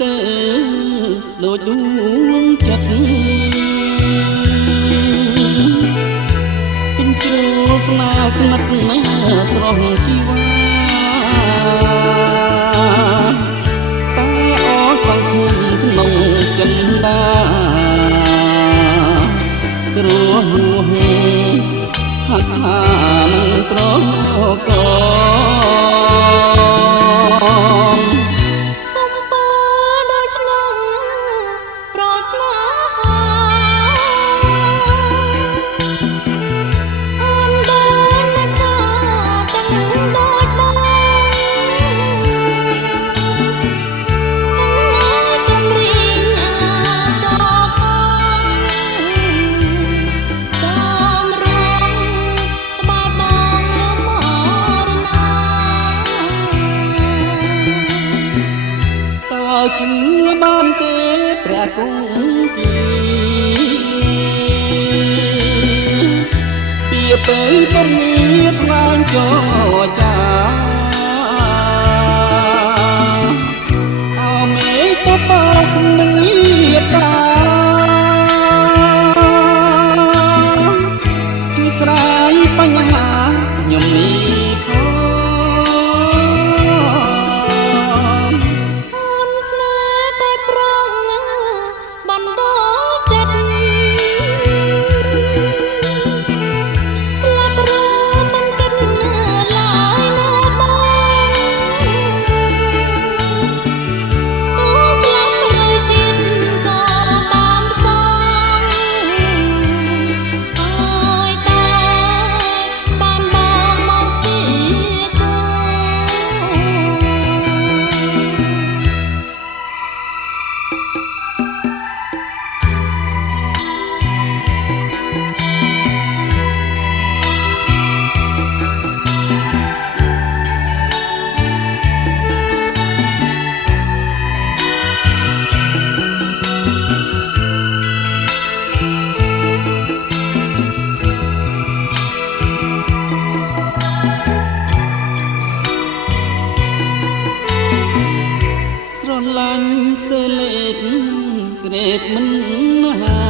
ទៅដូចដួងចិត្តទិញជ្រុលស្នាស្និទ្ធណាស្រស់ជីវ៉ាតែអស់សង្ឃឹមក្នុងចិន្តាគ្រោះហួហត់ថានឹងត្រកជឿបានទេព្រះគង្គាពីពេលពុំមានថ្លាញ់ចរចាអមេពបនឹងលាតាជួយស្រាយបញ្ហាខ្ញុំនេះស្រឡាញ់ស្ទើរលេខក្រេតមិនហា